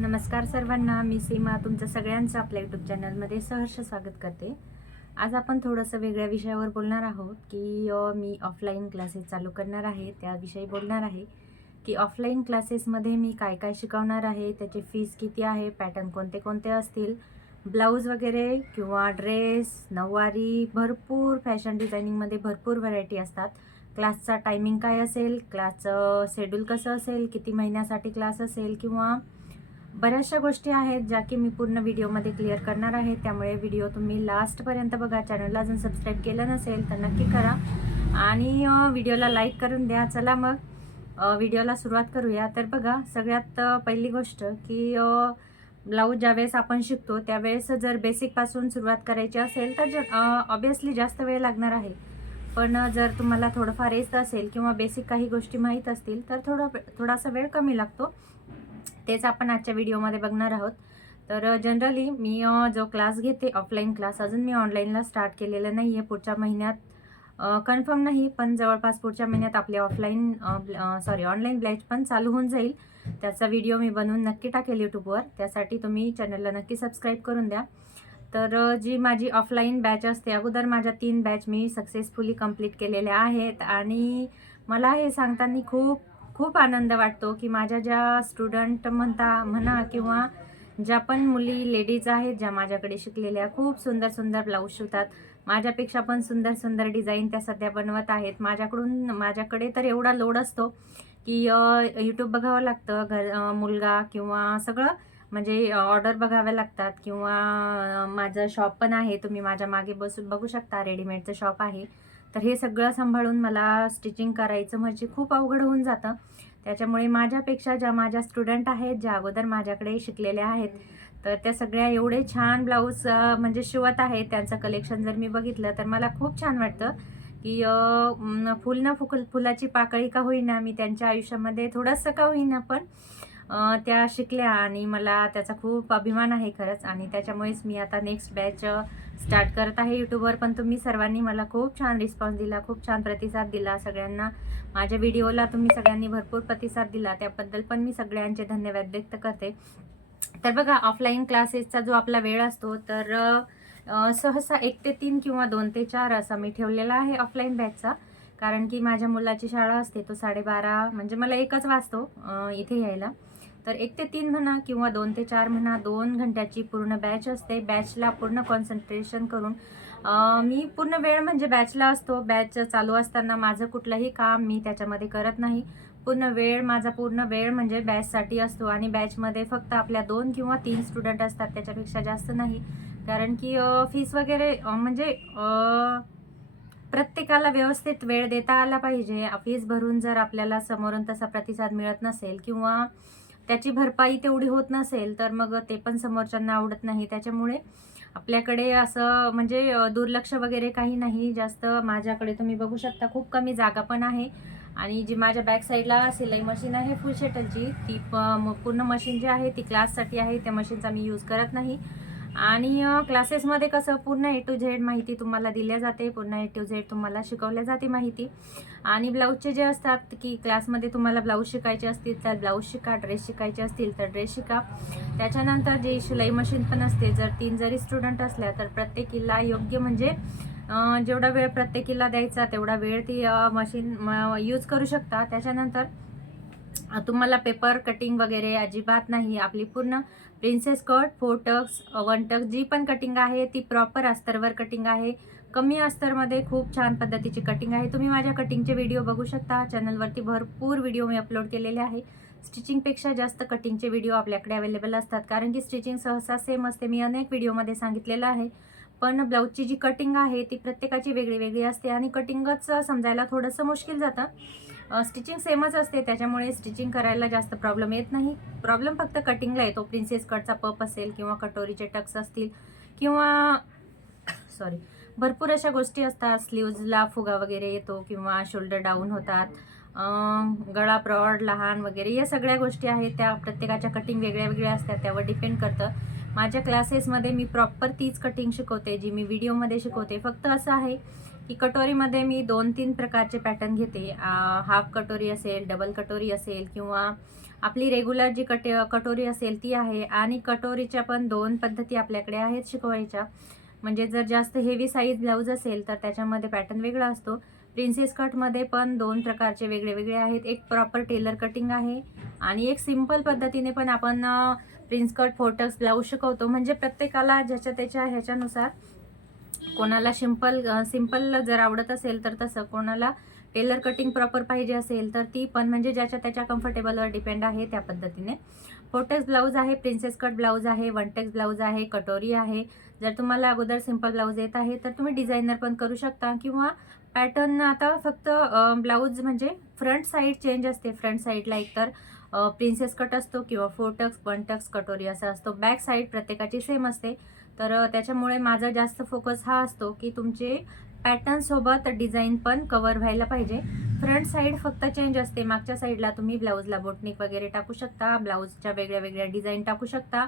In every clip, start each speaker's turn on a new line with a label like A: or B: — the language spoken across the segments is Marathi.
A: नमस्कार सर्वांना मी सीमा तुमचं सगळ्यांचं आपल्या यूट्यूब चॅनलमध्ये सहर्ष स्वागत करते. आज आपण थोडंसं वेगळ्या विषयावर बोलणार आहोत की मी ऑफलाईन क्लासेस चालू करणार आहे त्याविषयी बोलणार आहे की ऑफलाईन क्लासेसमध्ये मी काय काय शिकवणार आहे त्याची फीस किती आहे पॅटर्न कोणते कोणते असतील ब्लाऊज वगैरे किंवा ड्रेस नऊवारी भरपूर फॅशन डिझायनिंगमध्ये भरपूर व्हरायटी असतात. क्लासचा टायमिंग काय असेल क्लासचं शेड्यूल कसं असेल किती महिन्यासाठी क्लास असेल किंवा बऱ्याचशा गोष्टी आहेत ज्या की मी पूर्ण व्हिडिओमध्ये क्लिअर करणार आहे. त्यामुळे व्हिडिओ तुम्ही लास्टपर्यंत बघा. चॅनलला अजून सबस्क्राईब केलं नसेल तर नक्की करा. आणि व्हिडिओला लाईक करून द्या. चला मग व्हिडिओला सुरुवात करूया. तर बघा सगळ्यात पहिली गोष्ट की ब्लाऊज ज्यावेळेस आपण शिकतो त्यावेळेस जर बेसिकपासून सुरुवात करायची असेल तर ऑबियसली जास्त वेळ लागणार आहे. पण जर तुम्हाला थोडंफार येत असेल किंवा बेसिक काही गोष्टी माहीत असतील तर थोडा थोडासा वेळ कमी लागतो. तेच आपण आजच्या व्हिडिओमध्ये बघणार आहोत. तर जनरली मी जो क्लास घेते ऑफलाईन क्लास अजून मी ऑनलाईनला स्टार्ट केलेलं नाही आहे पुढच्या महिन्यात कन्फर्म नाही पण जवळपास पुढच्या महिन्यात आपले ऑफलाईन सॉरी ऑनलाईन ब्लॅच पण चालू होऊन जाईल. त्याचा व्हिडिओ मी बनवून नक्की टाकेल यूट्यूबवर त्यासाठी तुम्ही चॅनलला नक्की सबस्क्राईब करून द्या. तर जी माझी ऑफलाईन बॅच असते अगोदर माझ्या तीन बॅच मी सक्सेसफुली कंप्लीट केलेल्या आहेत. आणि मला हे सांगताना खूप खूप आनंद वाटतो की माझ्या ज्या स्टुडंट म्हणता म्हणा किंवा ज्या पण मुली लेडीज आहेत ज्या माझ्याकडे शिकलेल्या खूप सुंदर सुंदर ब्लाऊज शिवतात. माझ्यापेक्षा पण सुंदर सुंदर डिझाईन त्या सध्या बनवत आहेत. माझ्याकडून माझ्याकडे तर एवढा लोड असतो की यूट्यूब बघावं लागतं घर मुलगा किंवा सगळं. म्हणजे ऑर्डर बघाव्या लागतात किंवा माझं शॉप पण आहे तुम्ही माझ्या मागे बसून बघू शकता रेडीमेडचं शॉप आहे. तर हे सगळं सांभाळून मला स्टिचिंग करायचं म्हणजे खूप अवघड होऊन जातं. त्याच्यामुळे माझ्यापेक्षा ज्या माझ्या स्टुडंट आहेत ज्या अगोदर माझ्याकडे शिकलेल्या आहेत तर त्या सगळ्या एवढे छान ब्लाऊज म्हणजे शिवत आहेत. त्यांचं कलेक्शन जर मी बघितलं तर मला खूप छान वाटतं की फुल ना फुकल फुलाची पाकळी का होईना मी त्यांच्या आयुष्यामध्ये थोडंसं का होईना पण त्या शिकल्या आणि मला त्याचा खूप अभिमान आहे खरंच. आणि त्याच्यामुळेच मी आता नेक्स्ट बॅच स्टार्ट करत आहे यूट्यूबवर पण तुम्ही सर्वांनी मला खूप छान रिस्पॉन्स दिला खूप छान प्रतिसाद दिला सगळ्यांना. माझ्या व्हिडिओला तुम्ही सगळ्यांनी भरपूर प्रतिसाद दिला त्याबद्दल पण मी सगळ्यांचे धन्यवाद व्यक्त करते. तर बघा ऑफलाईन क्लासेसचा जो आपला वेळ असतो तर सहसा एक ते तीन किंवा दोन ते चार असा मी ठेवलेला आहे ऑफलाईन बॅचचा कारण की माझ्या मुलाची शाळा असते तो साडेबारा म्हणजे मला एकच वाजतो इथे यायला. तर एक ते तीन म्हणा किंवा दोन ते चार म्हणा दोन घंट्याची पूर्ण बॅच असते. बॅचला पूर्ण कॉन्सन्ट्रेशन करून मी पूर्ण वेळ म्हणजे बॅचला असतो. बॅच चालू असताना माझं कुठलंही काम मी त्याच्यामध्ये करत नाही. पूर्ण वेळ माझा पूर्ण वेळ म्हणजे बॅचसाठी असतो. आणि बॅचमध्ये फक्त आपल्या दोन किंवा तीन स्टुडंट असतात त्याच्यापेक्षा जास्त नाही. कारण की फीस वगैरे म्हणजे प्रत्येकाला व्यवस्थित वेळ देता आला पाहिजे. फीस भरून जर आपल्याला समोरून तसा प्रतिसाद मिळत नसेल किंवा त्याची भरपाई तेवढी होत नसेल तर मग ते पण समोरच्यांना आवडत नाही. त्याच्यामुळे आपल्याकडे असं म्हणजे दुर्लक्ष वगैरे काही नाही. जास्त माझ्याकडे तुम्ही बघू शकता खूप कमी जागा पण आहे. आणि जी माझ्या बॅक साईडला सिलाई मशीन आहे फुल शटलची ती प पूर्ण मशीन जी आहे ती क्लाससाठी आहे. त्या मशीनचा मी यूज करत नाही. आणि क्लासेसमध्ये कसं पूर्ण ए टू झेड माहिती तुम्हाला दिल्या जाते पूर्ण ए टू झेड तुम्हाला शिकवल्या जाते माहिती. आणि ब्लाऊजचे जे असतात की क्लासमध्ये तुम्हाला ब्लाऊज शिकायचे असतील तर ब्लाऊज शिका ड्रेस शिकायचे असतील तर ड्रेस शिका. त्याच्यानंतर जी शिलाई मशीन पण असते जर तीन जरी स्टुडंट असल्या तर प्रत्येकीला योग्य म्हणजे जेवढा वेळ प्रत्येकीला द्यायचा तेवढा वेळ ती मशीन यूज करू शकता. त्याच्यानंतर तुम्हाला पेपर कटिंग वगैरे अजिबात नाही. आपली पूर्ण princess cut four tucks one tucks जी पण कटिंग आहे ती प्रॉपर अस्तरवर कटिंग आहे. कमी अस्तरमध्ये खूप छान पद्धतीची कटिंग आहे. तुम्ही माझ्या कटिंगचे व्हिडिओ बघू शकता. चॅनलवरती भरपूर व्हिडिओ मी अपलोड केलेले आहे. स्टिचिंगपेक्षा जास्त कटिंगचे व्हिडिओ आपल्याकडे अवेलेबल असतात. कारण की स्टिचिंग सहसा सेम असते. मी अनेक व्हिडिओमध्ये सांगितलेलं आहे. पण ब्लाऊजची जी कटिंग आहे ती प्रत्येकाची वेगळी वेगळी असते आणि कटिंगच समजायला थोडंसं मुश्किल जातं. स्टिचिंग सेमच असते. त्याच्यामुळे स्टिचिंग करायला जास्त प्रॉब्लेम येत नाही. प्रॉब्लेम फक्त कटिंगला येतो. प्रिन्सेस कटचा पप असेल किंवा कटोरीचे टक्स असतील किंवा सॉरी भरपूर अशा गोष्टी असतात. स्लीव्जला फुगा वगैरे येतो किंवा शोल्डर डाऊन होतात. गळा ब्रॉड लहान वगैरे या सगळ्या गोष्टी आहेत. त्या प्रत्येकाच्या कटिंग वेगळ्या वेगळ्या असतात. त्यावर डिपेंड करतं. माझ्या क्लासेसमध्ये मी प्रॉपर तीच कटिंग शिकवते जी मी व्हिडिओमध्ये शिकवते. फक्त असं आहे की कटोरीमध्ये मी दोन तीन प्रकारचे पॅटर्न घेते. हाफ कटोरी असेल डबल कटोरी असेल किंवा आपली रेग्युलर जी कटे कटोरी असेल ती आहे आणि कटोरीच्या पण दोन पद्धती आपल्याकडे आहेत शिकवायच्या. म्हणजे जर जास्त हेवी साईज ब्लाऊज असेल तर त्याच्यामध्ये पॅटर्न वेगळा असतो. प्रिन्सेस कटमध्ये पण दोन प्रकारचे वेगळे वेगळे आहेत. एक प्रॉपर टेलर कटिंग आहे आणि एक सिंपल पद्धतीने पण आपण प्रिन्स कट फोटक्स ब्लाऊज शिकवतो. म्हणजे प्रत्येकाला ज्याच्या त्याच्या ह्याच्यानुसार कोणाला सिंपल सिंपल जर आवडत असेल तर तसं. कोणाला टेलर कटिंग प्रॉपर पाहिजे असेल तर ती पण म्हणजे ज्याच्या त्याच्या कम्फर्टेबलवर डिपेंड आहे त्या पद्धतीने. फोटेक्स ब्लाऊज आहे प्रिन्सेस कट ब्लाऊज आहे वनटेक्स ब्लाऊज आहे कटोरी आहे. जर तुम्हाला अगोदर सिंपल ब्लाऊज येत आहे तर तुम्ही डिझायनर पण करू शकता किंवा पॅटर्न आता फक्त ब्लाऊज म्हणजे फ्रंट साईड चेंज असते. फ्रंट साईडला एकतर प्रिन्सेस कट असतो किंवा फोटक्स वनटक्स कटोरी असा असतो. बॅक साईड प्रत्येकाची सेम असते. तर त्याच्यामुळे माझा जास्त फोकस हा असतो की तुमचे पॅटर्नसोबत डिझाईन पण कवर व्हायला पाहिजे. फ्रंट साईड फक्त चेंज असते. मागच्या साईडला तुम्ही ब्लाऊजला बोटनिक वगैरे टाकू शकता. ब्लाऊजच्या वेगळ्या वेगळ्या डिझाईन टाकू शकता.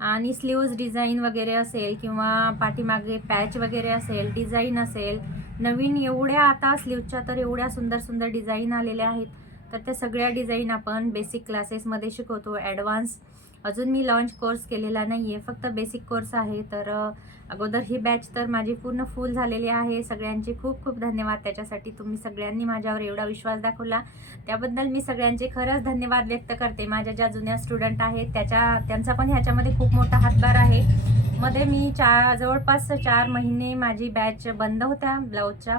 A: आणि स्लीव्ज डिझाईन वगैरे असेल किंवा पाठीमागे पॅच वगैरे असेल डिझाईन असेल नवीन एवढ्या आता स्लीवच्या तर एवढ्या सुंदर सुंदर डिझाईन आलेल्या आहेत. तर त्या सगळ्या डिझाईन आपण बेसिक क्लासेसमध्ये शिकवतो. ॲडव्हान्स अजून मी लॉन्च कोर्स केलेला नाही आहे फक्त बेसिक कोर्स आहे. तर अगोदर ही बॅच तर माझी पूर्ण फुल झालेली आहे. सगळ्यांचे खूप खूप धन्यवाद त्याच्यासाठी. तुम्ही सगळ्यांनी माझ्यावर एवढा विश्वास दाखवला. त्याबद्दल मी सगळ्यांचे खरंच धन्यवाद व्यक्त करते. माझ्या ज्या जुन्या स्टुडंट आहेत त्याच्या त्यांचा पण ह्याच्यामध्ये खूप मोठा हातभार आहे. मध्ये मी चार जवळपास चार महिने माझी बॅच बंद होत्या ब्लाऊजच्या.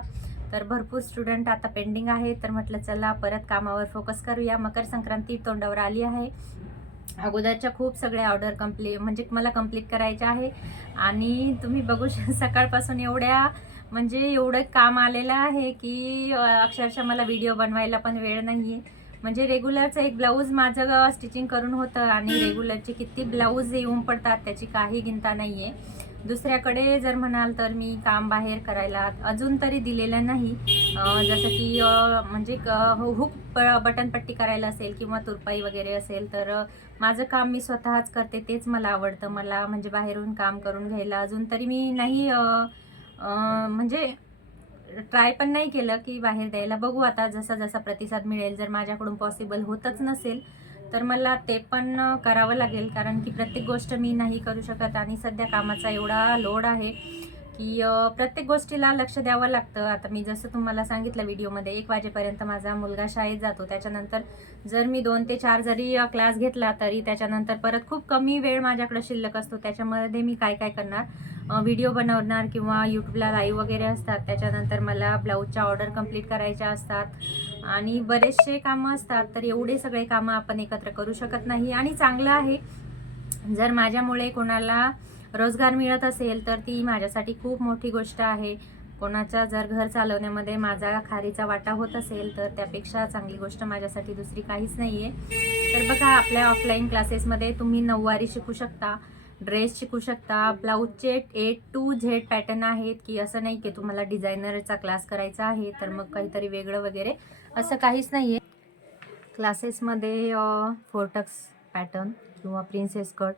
A: तर भरपूर स्टुडंट आता पेंडिंग आहे. तर म्हटलं चला परत कामावर फोकस करूया. मकर संक्रांती तोंडावर आली आहे. अगोदरच्या खूप सगळ्या ऑर्डर कंप्लीट म्हणजे मला कंप्लीट करायच्या आहे. आणि तुम्ही बघू शक सकाळपासून एवढ्या म्हणजे एवढं काम आलेलं आहे की अक्षरशः मला व्हिडिओ बनवायला पण वेळ नाही आहे म्हणजे रेग्युलरचं एक ब्लाऊज माझं स्टिचिंग करून होतं आणि रेग्युलरचे किती ब्लाऊज येऊन पडतात त्याची काही गिनता नाही आहे दुसऱ्याकडे जर म्हणाल तर मी काम बाहेर करायला अजून तरी दिलेलं नाही. जसं की म्हणजे हुक बटनपट्टी करायला असेल किंवा तुरपाई वगैरे असेल तर माझं काम मी स्वतःच करते तेच मला आवडतं. मला म्हणजे बाहेरून काम करून घ्यायला अजून तरी मी नाही म्हणजे ट्राय पण नाही केलं की बाहेर द्यायला. बघू आता जसा जसा प्रतिसाद मिळेल जर माझ्याकडून पॉसिबल होतच नसेल तर मला ते पण करावं लागेल. कारण की प्रत्येक गोष्ट मी नाही करू शकत आणि सध्या कामाचा एवढा लोड आहे की प्रत्येक गोष्टीला लक्ष द्यावं लागतं. आता मी जसं तुम्हाला सांगितलं व्हिडिओमध्ये एक वाजेपर्यंत माझा मुलगा शाळेत जातो. त्याच्यानंतर जर मी दोन ते चार जरी क्लास घेतला तरी त्याच्यानंतर परत खूप कमी वेळ माझ्याकडे शिल्लक असतो. त्याच्यामध्ये मी काय काय करणार? व्हिडिओ बनवणार किंवा यूट्यूबला लाईव्ह वगैरे असतात. त्याच्यानंतर मला ब्लाऊजच्या ऑर्डर कंप्लीट करायच्या असतात. आणि बरेचसे कामं असतात तर एवढे सगळे कामं आपण एकत्र करू शकत नाही. आणि चांगलं आहे जर माझ्यामुळे कोणाला रोजगार मिळत असेल तर ती माझ्यासाठी खूप मोठी गोष्ट आहे. कोणाचा जर घर चालवण्यामध्ये माझा खारीचा वाटा होत असेल तर त्यापेक्षा चांगली गोष्ट माझ्यासाठी दुसरी काहीच नाही आहे तर बघा आपल्या ऑफलाईन क्लासेसमध्ये तुम्ही नऊवारी शिकू शकता. ड्रेस शिकू शकता. ब्लाऊजचे ए टू झेड पॅटर्न आहेत की असं नाही की तुम्हाला डिझायनरचा क्लास करायचा आहे तर मग काहीतरी वेगळं वगैरे. असं काहीच नाही आहे क्लासेसमध्ये फोर्टक्स पॅटर्न किंवा प्रिन्सेस कट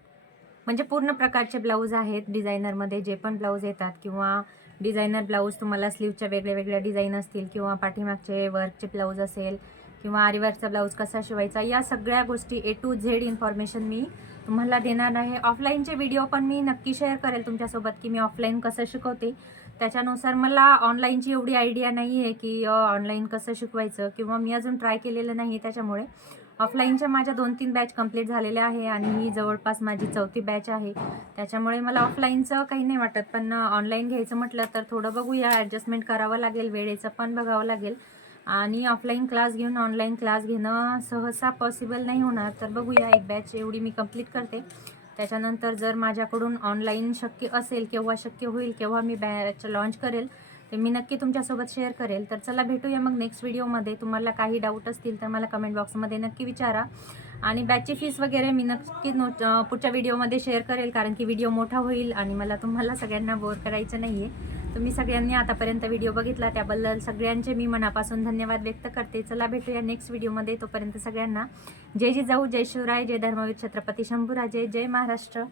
A: म्हणजे पूर्ण प्रकारचे ब्लाऊज आहेत डिझायनरमध्ये. जे पण ब्लाऊज येतात किंवा डिझायनर ब्लाऊज तुम्हाला स्लीवच्या वेगळ्या वेगळ्या डिझाईन असतील किंवा पाठीमागचे वर्कचे ब्लाऊज असेल किंवा आरीवर्कचा ब्लाऊज कसा शिवायचा या सगळ्या गोष्टी ए टू झेड इन्फॉर्मेशन मी तुम्हाला देणार आहे. ऑफलाईनचे व्हिडिओ पण मी नक्की शेअर करेल तुमच्यासोबत की मी ऑफलाईन कसं शिकवते. त्याच्यानुसार मला ऑनलाईनची एवढी आयडिया नाही आहे की ऑनलाईन कसं शिकवायचं किंवा मी अजून ट्राय केलेलं नाही आहे त्याच्यामुळे ऑफलाईनच्या माझ्या दोन तीन बॅच कंप्लीट झालेल्या आहे आणि ही जवळपास माझी चौथी बॅच आहे. त्याच्यामुळे मला ऑफलाईनचं काही नाही वाटत पण ऑनलाईन घ्यायचं म्हटलं तर थोडं बघूया ॲडजस्टमेंट करावं लागेल वेळेचं पण बघावं लागेल. आणि ऑफलाईन क्लास घेऊन ऑनलाईन क्लास घेणं सहसा पॉसिबल नाही होणार. तर बघूया एक बॅच एवढी मी कंप्लीट करते. त्याच्यानंतर जर माझ्याकडून ऑनलाईन शक्य असेल केव्हा शक्य होईल केव्हा मी बॅच लॉन्च करेल ते मी नक्की तुमच्यासोबत शेअर करेल. तर चला भेटूया मग नेक्स्ट व्हिडिओमध्ये तुम्हाला काही डाऊट असतील तर मला कमेंट बॉक्समध्ये नक्की विचारा. आणि बॅचची फीस वगैरे मी नक्की नो पुढच्या व्हिडिओमध्ये शेअर करेल कारण की व्हिडिओ मोठा होईल आणि मला तुम्हाला सगळ्यांना बोर करायचं नाही आहे तुम्ही सगळ्यांनी आतापर्यंत व्हिडिओ बघितला त्याबद्दल सगळ्यांचे मी मनापासून धन्यवाद व्यक्त करते. चला भेटूया नेक्स्ट व्हिडिओमध्ये तोपर्यंत सगळ्यांना जय जिजाऊ जय शिवराय जय धर्मवीर छत्रपती शंभूराजे जय महाराष्ट्र.